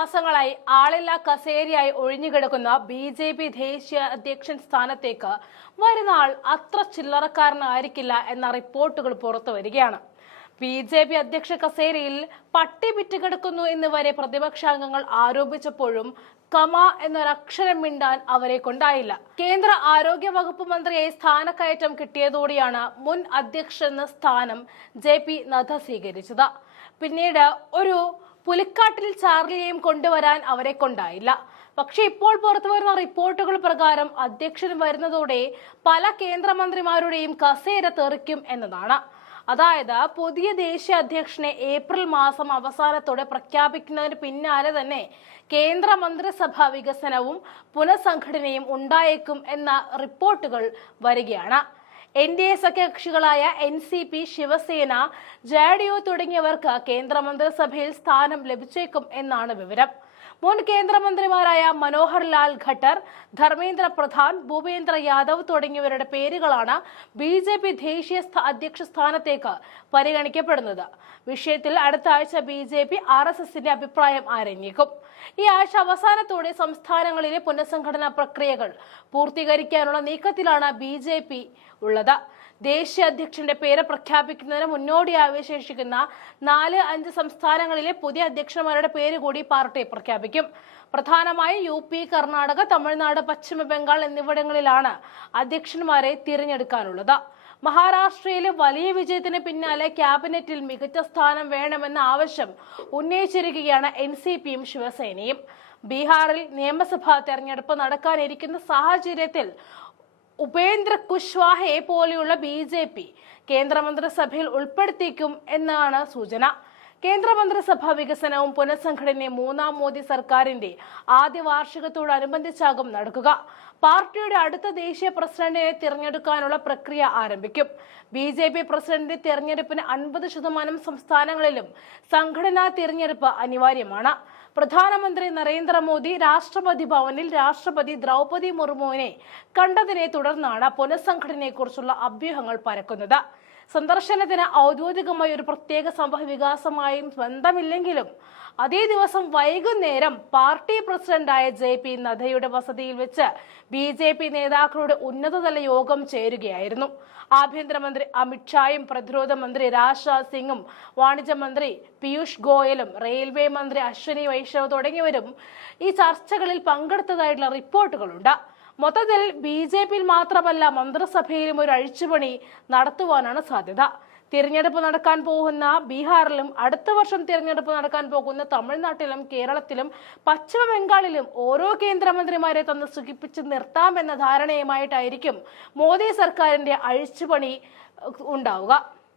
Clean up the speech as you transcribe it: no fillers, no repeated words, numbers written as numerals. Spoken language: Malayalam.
മാസങ്ങളായി ആളില്ലാ കസേരയായി ഒഴിഞ്ഞുകിടക്കുന്ന ബി.ജെ.പി. ദേശീയ അധ്യക്ഷൻ സ്ഥാനത്തേക്ക് വരുന്ന ആൾ അത്ര ചില്ലറക്കാരനായിരിക്കില്ല എന്ന റിപ്പോർട്ടുകൾ പുറത്തു വരികയാണ്. ബി.ജെ.പി. അധ്യക്ഷ കസേരയിൽ പട്ടി വിറ്റുകിടക്കുന്നു എന്ന് വരെ പ്രതിപക്ഷാംഗങ്ങൾ ആരോപിച്ചപ്പോഴും കമ എന്നൊരക്ഷരം മിണ്ടാൻ അവരെ കൊണ്ടായില്ല. കേന്ദ്ര ആരോഗ്യ വകുപ്പ് മന്ത്രിയായി സ്ഥാനക്കയറ്റം കിട്ടിയതോടെയാണ് മുൻ അധ്യക്ഷ സ്ഥാനം ജെ.പി. നദ്ദ സ്വീകരിച്ചത്. പിന്നീട് ഒരു പുലിക്കാട്ടിൽ ചാർലിയെയും കൊണ്ടുവരാൻ അവരെ കൊണ്ടായില്ല. പക്ഷെ ഇപ്പോൾ പുറത്തുവരുന്ന റിപ്പോർട്ടുകൾ പ്രകാരം അധ്യക്ഷൻ വരുന്നതോടെ പല കേന്ദ്രമന്ത്രിമാരുടെയും കസേര തെറിക്കും എന്നതാണ്. അതായത് പുതിയ ദേശീയ അധ്യക്ഷനെ ഏപ്രിൽ മാസം അവസാനത്തോടെ പ്രഖ്യാപിക്കുന്നതിന് പിന്നാലെ തന്നെ കേന്ദ്ര മന്ത്രിസഭ വികസനവും പുനഃസംഘടനയും ഉണ്ടായേക്കും എന്ന റിപ്പോർട്ടുകൾ വരികയാണ്. NDA സഖ്യകക്ഷികളായ NCP, ശിവസേന, JDU തുടങ്ങിയവർക്ക് കേന്ദ്രമന്ത്രിസഭയിൽ സ്ഥാനം ലഭിച്ചേക്കും എന്നാണ് വിവരം. മുൻ കേന്ദ്രമന്ത്രിമാരായ മനോഹർ ലാൽ ഖട്ടർ, ധർമ്മേന്ദ്ര പ്രധാൻ, ഭൂപേന്ദ്ര യാദവ് തുടങ്ങിയവരുടെ പേരുകളാണ് ബി.ജെ.പി. ദേശീയ അധ്യക്ഷ സ്ഥാനത്തേക്ക് പരിഗണിക്കപ്പെടുന്നത്. വിഷയത്തിൽ അടുത്ത ആഴ്ച ബി.ജെ.പി. RSSന്റെ അഭിപ്രായം ആരാഞ്ഞേക്കും. ഈ ആഴ്ച അവസാനത്തോടെ സംസ്ഥാനങ്ങളിലെ പുനഃസംഘടനാ പ്രക്രിയകൾ പൂർത്തീകരിക്കാനുള്ള നീക്കത്തിലാണ് ബി.ജെ.പി. ഉള്ളത്. ദേശീയ അധ്യക്ഷന്റെ പേര് പ്രഖ്യാപിക്കുന്നതിന് മുന്നോടിയായി ശേഷിക്കുന്ന 4-5 സംസ്ഥാനങ്ങളിലെ പുതിയ അധ്യക്ഷന്മാരുടെ പേര് കൂടി പാർട്ടി പ്രഖ്യാപിക്കും. പ്രധാനമായും UP, കർണാടക, തമിഴ്നാട്, പശ്ചിമ ബംഗാൾ എന്നിവിടങ്ങളിലാണ് അധ്യക്ഷന്മാരെ തിരഞ്ഞെടുക്കാനുള്ളത്. മഹാരാഷ്ട്രയിലെ വലിയ വിജയത്തിന് പിന്നാലെ ക്യാബിനറ്റിൽ മികച്ച സ്ഥാനം വേണമെന്ന ആവശ്യം ഉന്നയിച്ചിരിക്കുകയാണ് NCPയും ശിവസേനയും. ബീഹാറിൽ നിയമസഭാ തെരഞ്ഞെടുപ്പ് നടക്കാനിരിക്കുന്ന സാഹചര്യത്തിൽ ഉപേന്ദ്ര കുശ്വാഹയെ പോലെയുള്ള ബി.ജെ.പി. കേന്ദ്രമന്ത്രിസഭയിൽ ഉൾപ്പെടുത്തിയേക്കും എന്നാണ് സൂചന. കേന്ദ്രമന്ത്രിസഭ വികസനവും പുനഃസംഘടനയും 3ാം മോദി സർക്കാരിന്റെ ആദ്യ വാർഷികത്തോടനുബന്ധിച്ചാകും നടക്കുക. പാർട്ടിയുടെ അടുത്ത ദേശീയ പ്രസിഡന്റിനെ തിരഞ്ഞെടുക്കാനുള്ള പ്രക്രിയ ആരംഭിക്കും. ബി.ജെ.പി. പ്രസിഡന്റ് തിരഞ്ഞെടുപ്പിന് 50% സംസ്ഥാനങ്ങളിലും സംഘടനാ തിരഞ്ഞെടുപ്പ് അനിവാര്യമാണ്. പ്രധാനമന്ത്രി നരേന്ദ്രമോദി രാഷ്ട്രപതി ഭവനിൽ രാഷ്ട്രപതി ദ്രൗപദി മുർമുവിനെ കണ്ടതിനെ തുടർന്നാണ് പുനഃസംഘടനയെക്കുറിച്ചുള്ള അഭ്യൂഹങ്ങൾ പരക്കുന്നത്. സന്ദർശനത്തിന് ഔദ്യോഗികമായി ഒരു പ്രത്യേക സംഭവ വികാസമായും ബന്ധമില്ലെങ്കിലും അതേ ദിവസം വൈകുന്നേരം പാർട്ടി പ്രസിഡന്റായ ജെ.പി. നദ്ദയുടെ വസതിയിൽ വെച്ച് ബി.ജെ.പി. നേതാക്കളുടെ ഉന്നതതല യോഗം ചേരുകയായിരുന്നു. ആഭ്യന്തരമന്ത്രി അമിത്ഷായും പ്രതിരോധ മന്ത്രി രാജ്നാഥ് സിംഗും വാണിജ്യ മന്ത്രി പീയൂഷ് ഗോയലും റെയിൽവേ മന്ത്രി അശ്വനി വൈഷ്ണവ് തുടങ്ങിയവരും ഈ ചർച്ചകളിൽ പങ്കെടുത്തതായിട്ടുള്ള റിപ്പോർട്ടുകളുണ്ട്. മൊത്തത്തിൽ ബി.ജെ.പിയിൽ മാത്രമല്ല മന്ത്രിസഭയിലും ഒരു അഴിച്ചുപണി നടത്തുവാനാണ് സാധ്യത. തിരഞ്ഞെടുപ്പ് നടക്കാൻ പോകുന്ന ബീഹാറിലും അടുത്ത വർഷം തിരഞ്ഞെടുപ്പ് നടക്കാൻ പോകുന്ന തമിഴ്നാട്ടിലും കേരളത്തിലും പശ്ചിമ ബംഗാളിലും ഓരോ കേന്ദ്രമന്ത്രിമാരെ തന്ന് സുഖിപ്പിച്ച് നിർത്താമെന്ന ധാരണയുമായിട്ടായിരിക്കും മോദി സർക്കാരിന്റെ അഴിച്ചുപണി ഉണ്ടാവുക.